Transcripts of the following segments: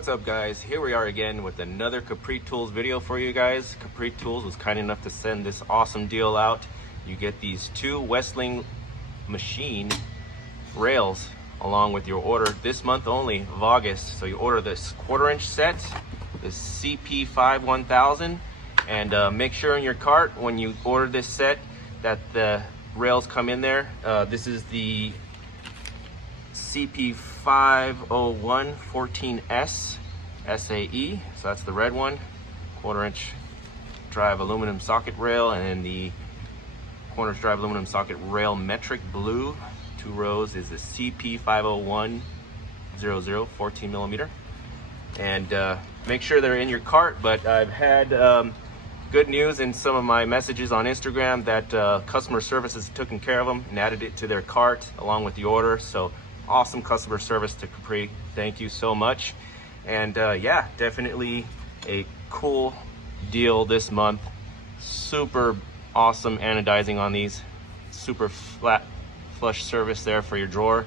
What's up guys, here we are again with another Capri Tools video for you guys. Capri Tools was kind enough to send this awesome deal out. You get these two Westling machine rails along with your order this month only of August. So you order this 1/4" set, the CP5 1000, and make sure in your cart when you order this set that the rails come in there. This is the CP501 14S SAE, so that's the red one, 1/4" drive aluminum socket rail, and then the 1/4" drive aluminum socket rail metric blue 2 rows is the CP501 00 14 millimeter. And make sure they're in your cart. But I've had good news in some of my messages on Instagram that customer service has taken care of them and added it to their cart along with the order. So awesome customer service to Capri, thank you so much. And yeah, definitely a cool deal this month. Super awesome anodizing on these, super flat flush service there for your drawer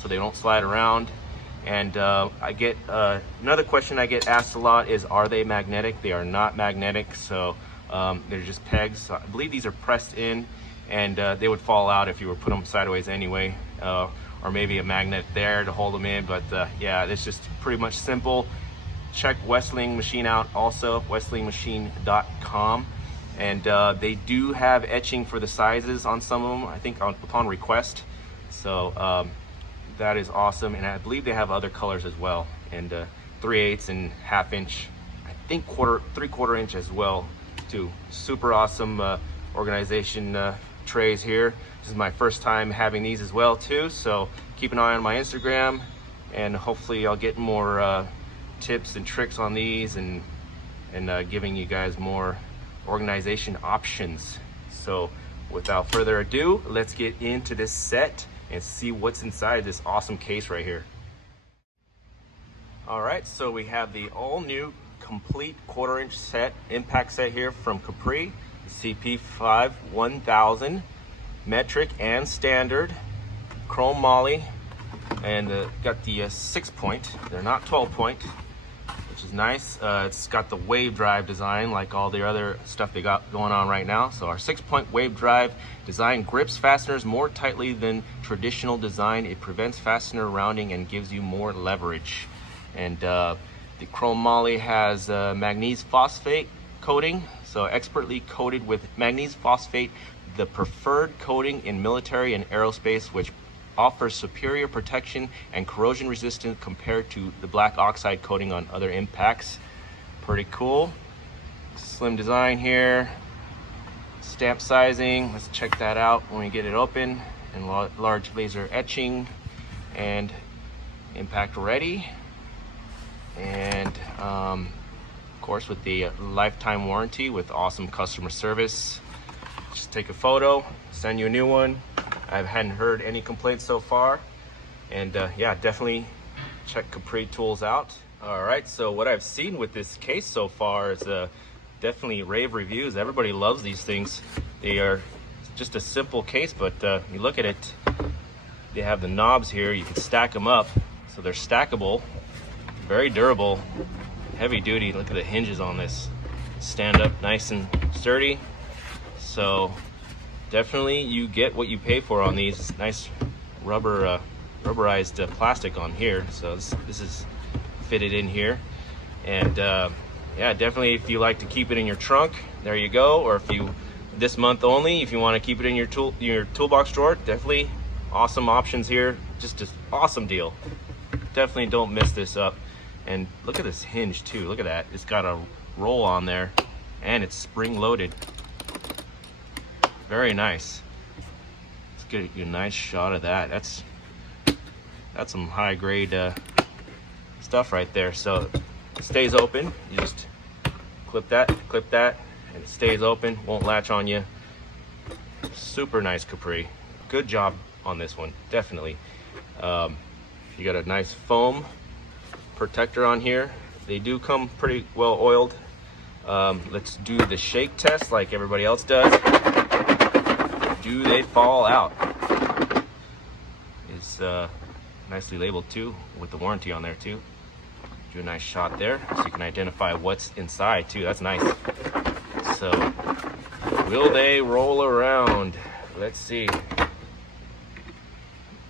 so they don't slide around. And I get another question I get asked a lot is, are they magnetic? They are not magnetic, so they're just pegs. So I believe these are pressed in, and they would fall out if you were put them sideways anyway, or maybe a magnet there to hold them in. But yeah, it's just pretty much simple. Check Westling Machine out also, westlingmachine.com. And they do have etching for the sizes on some of them, I think upon request. So that is awesome. And I believe they have other colors as well, and 3/8 and 1/2 inch, I think 3/4 inch as well too. Super awesome organization trays here. This is my first time having these as well too, so keep an eye on my Instagram, and hopefully I'll get more tips and tricks on these, and giving you guys more organization options. So without further ado, let's get into this set and see what's inside this awesome case right here. All right, so we have the all new complete 1/4" set, impact set here from Capri, CP5 1000, metric and standard, chrome moly, and got the 6-point. They're not 12-point, which is nice. It's got the wave drive design like all the other stuff they got going on right now. So our 6-point wave drive design grips fasteners more tightly than traditional design. It prevents fastener rounding and gives you more leverage. And the chrome moly has magnesium phosphate coating, so expertly coated with magnesium phosphate, the preferred coating in military and aerospace, which offers superior protection and corrosion resistance compared to the black oxide coating on other impacts. Pretty cool. Slim design here. Stamp sizing, let's check that out when we get it open. And large laser etching, and impact ready. And of course with the lifetime warranty with awesome customer service. Just take a photo, send you a new one. I hadn't heard any complaints so far. And yeah, definitely check Capri Tools out. All right, so what I've seen with this case so far is definitely rave reviews. Everybody loves these things. They are just a simple case, but you look at it, they have the knobs here. You can stack them up, so they're stackable, very durable, heavy duty. Look at the hinges on this. Stand up nice and sturdy. So definitely you get what you pay for on these. It's nice rubberized plastic on here, so this is fitted in here. And yeah, definitely if you like to keep it in your trunk, there you go. Or if you, this month only, if you want to keep it in your toolbox drawer, definitely awesome options here. Just an awesome deal. Definitely don't miss this up. And look at this hinge too. Look at that. It's got a roll on there, and it's spring loaded. Very nice. Let's get you a nice shot of that. That's some high grade stuff right there. So it stays open. You just clip that, and it stays open, won't latch on you. Super nice Capri. Good job on this one, definitely. You got a nice foam protector on here. They do come pretty well oiled. Let's do the shake test like everybody else does. Do they fall out? It's nicely labeled too, with the warranty on there too. do a nice shot there so you can identify what's inside too. That's nice. So will they roll around? Let's see.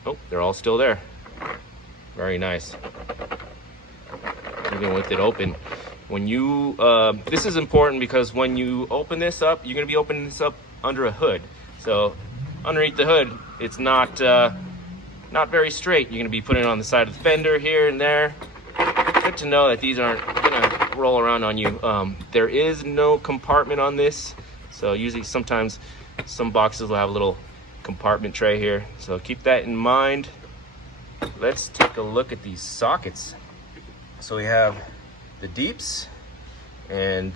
Oh, they're all still there. Very nice. Even with it open. When you, this is important because when you open this up, you're gonna be opening this up under a hood. So underneath the hood, it's not very straight. You're gonna be putting it on the side of the fender here and there. Good to know that these aren't gonna roll around on you. There is no compartment on this. So usually sometimes some boxes will have a little compartment tray here. So keep that in mind. Let's take a look at these sockets. So we have the deeps and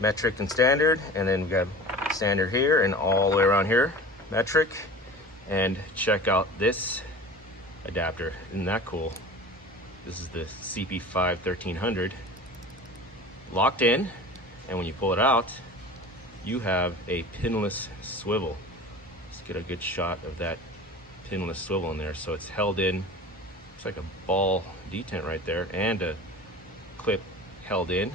metric and standard, and then we got standard here and all the way around here, metric. And check out this adapter. Isn't that cool? This is the CP5 1300 locked in, and when you pull it out, you have a pinless swivel. Let's get a good shot of that pinless swivel in there. So it's held in, it's like a ball detent right there, and a clip held in.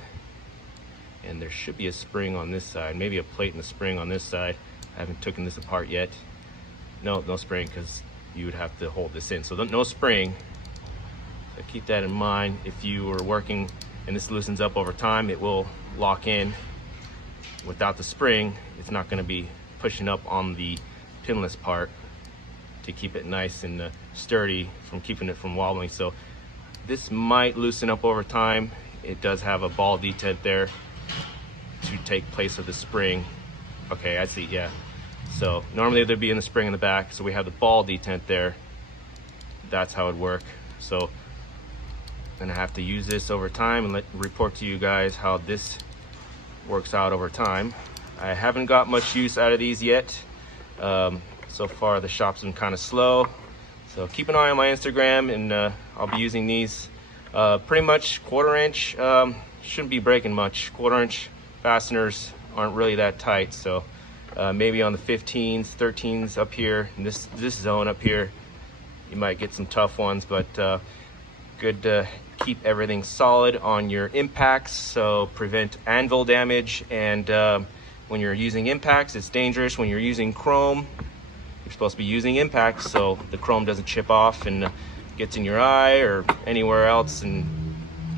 And there should be a spring on this side, maybe a plate and a spring on this side. I haven't taken this apart yet. No spring, because you would have to hold this in. So no spring. So keep that in mind. If you were working and this loosens up over time, it will lock in. Without the spring, it's not going to be pushing up on the pinless part to keep it nice and sturdy from keeping it from wobbling. So this might loosen up over time. It does have a ball detent there to take place of the spring. Okay, I see, yeah. So normally there'd be in the spring in the back, so we have the ball detent there. That's how it work. So I'm gonna have to use this over time and report to you guys how this works out over time. I haven't got much use out of these yet. So far the shop's been kind of slow. So keep an eye on my Instagram, and I'll be using these pretty much 1/4 inch. Shouldn't be breaking much. 1/4 inch fasteners aren't really that tight, so maybe on the 15s, 13s up here in this zone up here, you might get some tough ones, but good to keep everything solid on your impacts, so prevent anvil damage. And when you're using impacts, it's dangerous. When you're using chrome, you're supposed to be using impacts so the chrome doesn't chip off and gets in your eye or anywhere else and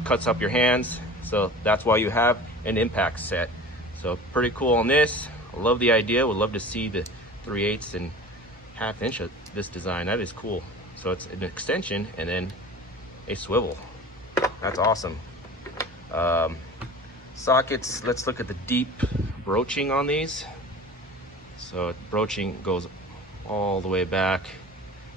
cuts up your hands. So that's why you have an impact set. So pretty cool on this. I love the idea. Would love to see the 3/8 and 1/2 inch of this design. That is cool. So it's an extension and then a swivel. That's awesome. Sockets, let's look at the deep broaching on these. So broaching goes all the way back,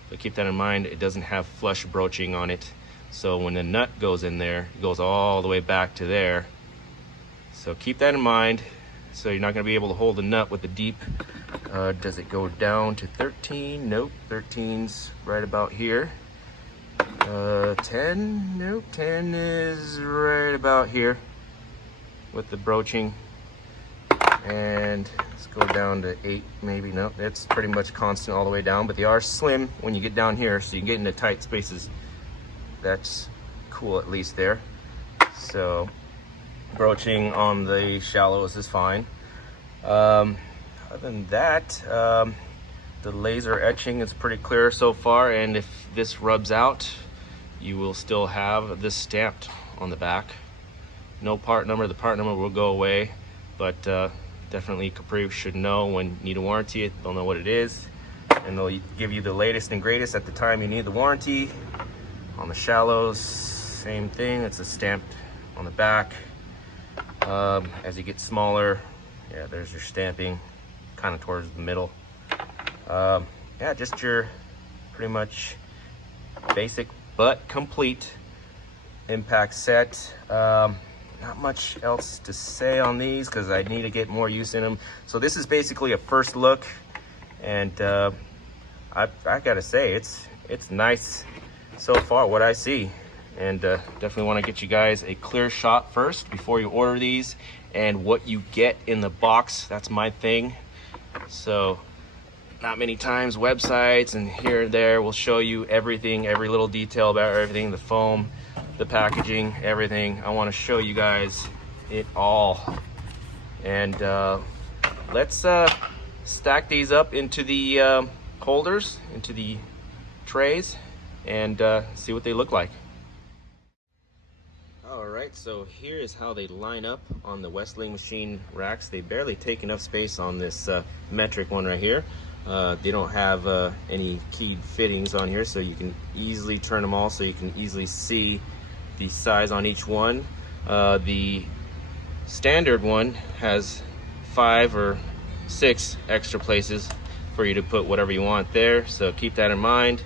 but keep that in mind, it doesn't have flush broaching on it. So when the nut goes in there, it goes all the way back to there. So keep that in mind. So you're not going to be able to hold the nut with the deep. Does it go down to 13? Nope, 13's right about here. 10? Nope, 10 is right about here with the broaching. And let's go down to 8 maybe. No, it's pretty much constant all the way down, but they are slim when you get down here, so you can get into tight spaces. That's cool, at least there. So broaching on the shallows is fine. Other than that, the laser etching is pretty clear so far, and if this rubs out, you will still have this stamped on the back. No part number. The part number will go away, but definitely Capri should know when you need a warranty. They'll know what it is, and they'll give you the latest and greatest at the time you need the warranty. On the shallows, same thing. It's a stamped on the back. As you get smaller, yeah, there's your stamping kind of towards the middle. Yeah, just your pretty much basic but complete impact set. Not much else to say on these because I need to get more use in them. So this is basically a first look, and I gotta say it's nice so far what I see, and definitely want to get you guys a clear shot first before you order these, and what you get in the box. That's my thing. So not many times websites and here and there will show you everything, every little detail about everything, the foam, the packaging, everything. I want to show you guys it all. And let's stack these up into the holders, into the trays, and see what they look like. All right, so here is how they line up on the Westling machine racks. They barely take enough space on this metric one right here. They don't have any keyed fittings on here, so you can easily turn them all so you can easily see the size on each one. The standard one has 5 or 6 extra places for you to put whatever you want there, so keep that in mind.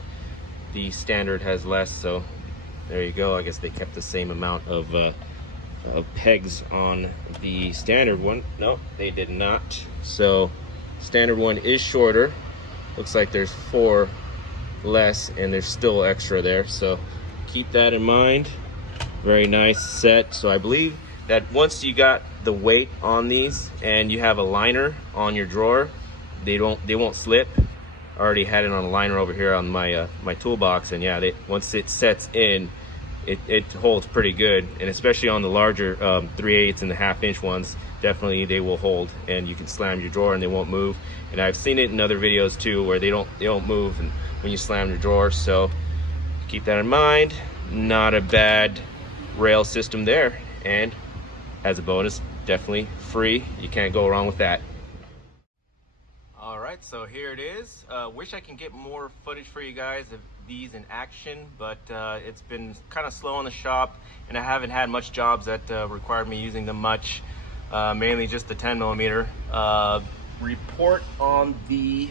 The standard has less, so there you go. I guess they kept the same amount of pegs on the standard one. No, they did not. So standard one is shorter. Looks like there's 4 less, and there's still extra there, so keep that in mind. Very nice set. So I believe that once you got the weight on these and you have a liner on your drawer, they won't slip. I already had it on a liner over here on my my toolbox, and yeah, once it sets in, it holds pretty good. And especially on the larger 3/8 and the 1/2 inch ones, definitely they will hold, and you can slam your drawer and they won't move. And I've seen it in other videos too, where they don't move and when you slam your drawer. So keep that in mind. Not a bad rail system there, and as a bonus, definitely free. You can't go wrong with that. All right, so here it is. Wish I can get more footage for you guys of these in action, but it's been kind of slow in the shop, and I haven't had much jobs that required me using them much. Mainly just the 10mm. Report on the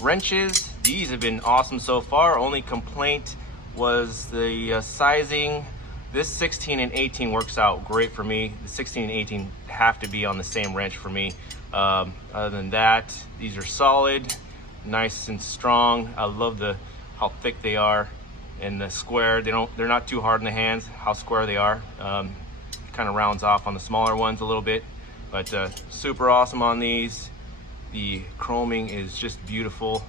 wrenches. These have been awesome so far. Only complaint was the sizing. This 16 and 18 works out great for me. The 16 and 18 have to be on the same wrench for me. Other than that, these are solid, nice and strong. I love how thick they are, and the square. They're not too hard in the hands. How square they are. Kind of rounds off on the smaller ones a little bit, but super awesome on these. The chroming is just beautiful,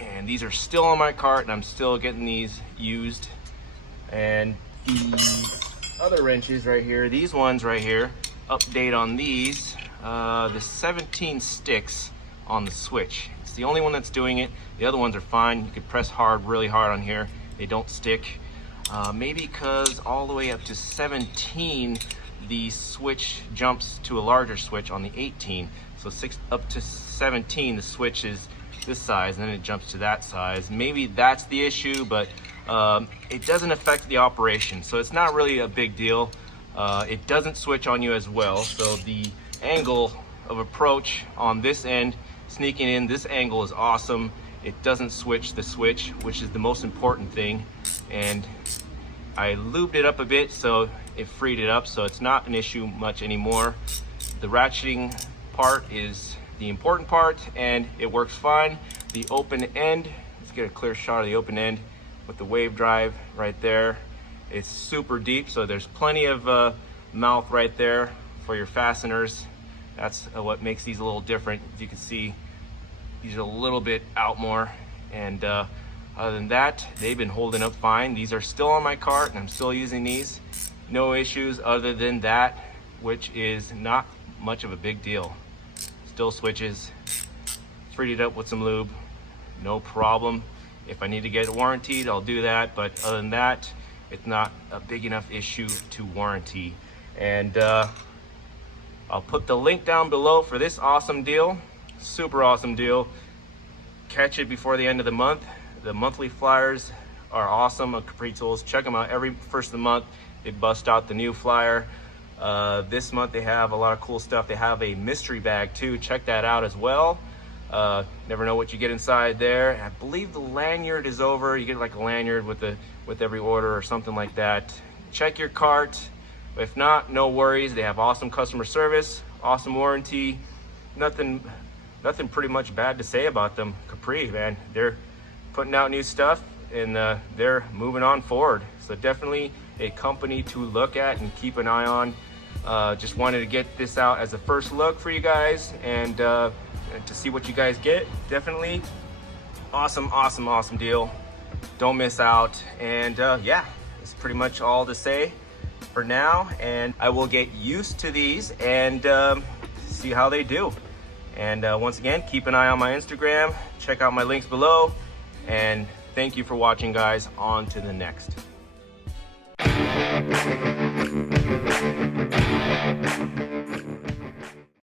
and these are still on my cart, and I'm still getting these used. And the other wrenches right here, these ones right here, update on these. The 17 sticks on the switch. It's the only one that's doing it. The other ones are fine. You can press really hard on here. They don't stick. Maybe because all the way up to 17, the switch jumps to a larger switch on the 18. So up to 17, the switch is this size, and then it jumps to that size. Maybe that's the issue, but it doesn't affect the operation, so it's not really a big deal. It doesn't switch on you as well, so the angle of approach on this end, sneaking in, this angle is awesome. It doesn't switch the switch, which is the most important thing. And I lubed it up a bit, so it freed it up, so it's not an issue much anymore. The ratcheting part is the important part, and it works fine. The open end, let's get a clear shot of the open end with the wave drive right there. It's super deep, so there's plenty of mouth right there for your fasteners. That's what makes these a little different. As you can see, these are a little bit out more, and other than that, they've been holding up fine. These are still on my cart, and I'm still using these. No issues other than that, which is not much of a big deal. Still switches, freed it up with some lube, no problem. If I need to get it warranted, I'll do that, but other than that, it's not a big enough issue to warranty. And I'll put the link down below for this awesome deal. Super awesome deal. Catch it before the end of the month. The monthly flyers are awesome on Capri Tools. Check them out every first of the month. They bust out the new flyer. This month they have a lot of cool stuff. They have a mystery bag too. Check that out as well. Never know what you get inside there. I believe the lanyard is over. You get like a lanyard with every order or something like that. Check your cart. If not, no worries. They have awesome customer service, awesome warranty. Nothing pretty much bad to say about them. Capri, man, they're putting out new stuff, and they're moving on forward. So definitely a company to look at and keep an eye on. Just wanted to get this out as a first look for you guys, and to see what you guys get. Definitely awesome deal. Don't miss out. And yeah, That's pretty much all to say for now, and I will get used to these and see how they do. And once again, keep an eye on my Instagram, check out my links below, and thank you for watching, guys. On to the next.